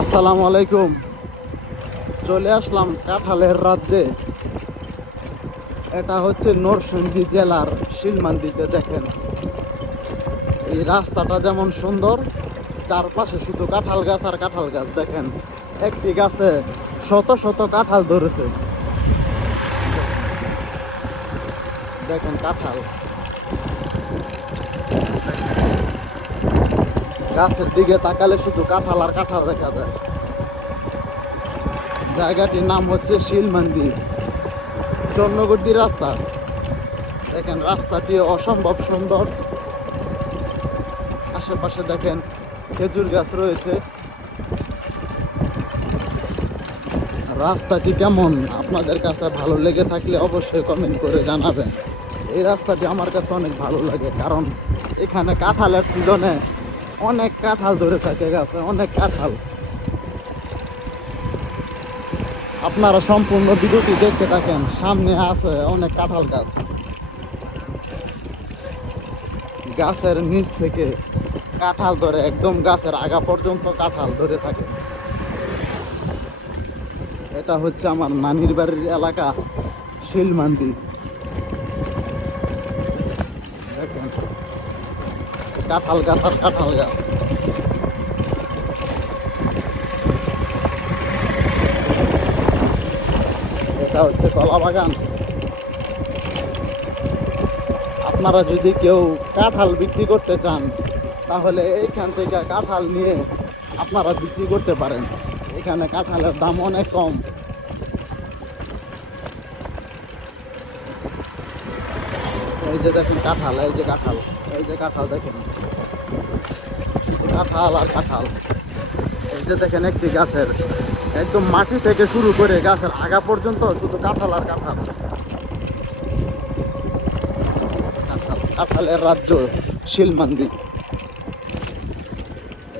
আসসালামু আলাইকুম। চলে আসলাম কাঁঠালের রাজ্যে। এটা হচ্ছে নরসিংদী জেলার শিলমান্দিতে। দেখেন এই রাস্তাটা যেমন সুন্দর, চারপাশে শুধু কাঁঠাল গাছ আর কাঁঠাল গাছ। দেখেন একটি গাছে শত শত কাঁঠাল ধরেছে। দেখেন কাঁঠাল, গাছের দিকে তাকালে শুধু কাঁঠাল আর কাঁঠাল দেখা যায়। জায়গাটির নাম হচ্ছে শিলমান্দি, চন্নগড্ডি রাস্তা। দেখেন রাস্তাটি অসম্ভব সুন্দর। আশেপাশে দেখেন খেজুর গাছ রয়েছে। রাস্তাটি কেমন আপনাদের কাছে ভালো লেগে থাকলে অবশ্যই কমেন্ট করে জানাবেন। এই রাস্তাটি আমার কাছে অনেক ভালো লাগে, কারণ এখানে কাঁঠালের সিজনে অনেক কাঁঠাল ধরে থাকে গাছে, অনেক কাঁঠাল। আপনারা সম্পূর্ণ ভিডিওটি দেখতে থাকেন। সামনে আছে অনেক কাঁঠাল গাছ, গাছের নিচ থেকে কাঁঠাল ধরে একদম গাছের আগা পর্যন্ত কাঁঠাল ধরে থাকে। এটা হচ্ছে আমার নানির বাড়ির এলাকা শিলমান্দি। দেখেন কাঁঠাল গাছ আর কাঁঠাল গাছ। এটা হচ্ছে কলা বাগান। আপনারা যদি কেউ কাঁঠাল বিক্রি করতে চান তাহলে এইখান থেকে কাঁঠাল নিয়ে আপনারা বিক্রি করতে পারেন। এখানে কাঁঠালের দাম অনেক কম। এই যে দেখেন কাঁঠাল, এই যে কাঁঠাল, এই যে কাঁঠাল। দেখেন কাঁঠাল আর কাঁঠাল। এই যে দেখেন একটি গাছের একদম মাটি থেকে শুরু করে গাছের আগা পর্যন্ত শুধু কাঁঠাল আর কাঁঠাল। কাঁঠালের রাজ্য শিলমান্দি।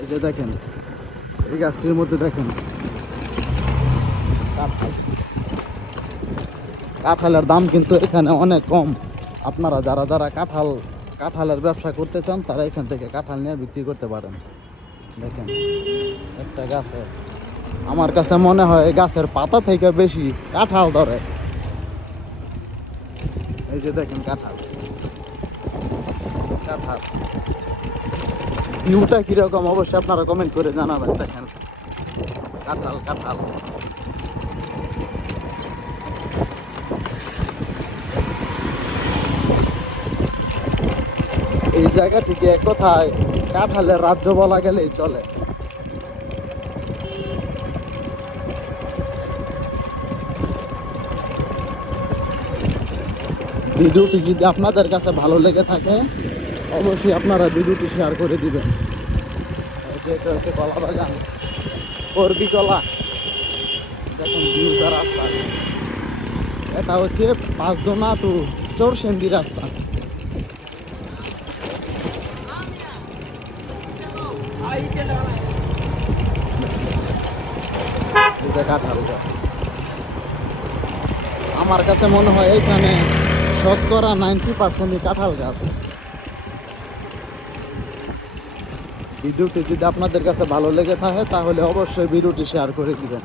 এই যে দেখেন এই গাছটির মধ্যে দেখেন কাঁঠাল। কাঁঠালের দাম কিন্তু এখানে অনেক কম। আপনারা যারা যারা কাঁঠালের ব্যবসা করতে চান তারা এখান থেকে কাঁঠাল নিয়ে বিক্রি করতে পারেন। দেখেন একটা গাছে আমার কাছে মনে হয় গাছের পাতা থেকে বেশি কাঁঠাল ধরে। এই যে দেখেন কাঁঠাল, কাঁঠাল ভিউটা কিরকম অবশ্যই আপনারা কমেন্ট করে জানাবেন। দেখেন কাঁঠাল, কাঁঠাল। এই জায়গাটিকে এক কথায় কাঁঠালের রাজ্য বলা গেলেই চলে। ভিডিওটি যদি আপনাদের কাছে ভালো লেগে থাকে অবশ্যই আপনারা ভিডিওটি শেয়ার করে দিবেন। এটা হচ্ছে কলা বাগান, করবি কলা। দেখুন ভিউটা রাস্তা। এটা হচ্ছে পাঁচদোনা টু চরসেন্দি রাস্তা। কাঁঠাল গাছ আমার কাছে মনে হয় এখানে শতকরা 90% কাঁঠাল গাছ। ভিডিওটি যদি আপনাদের কাছে ভালো লেগে থাকে তাহলে অবশ্যই ভিডিওটি শেয়ার করে দিবেন।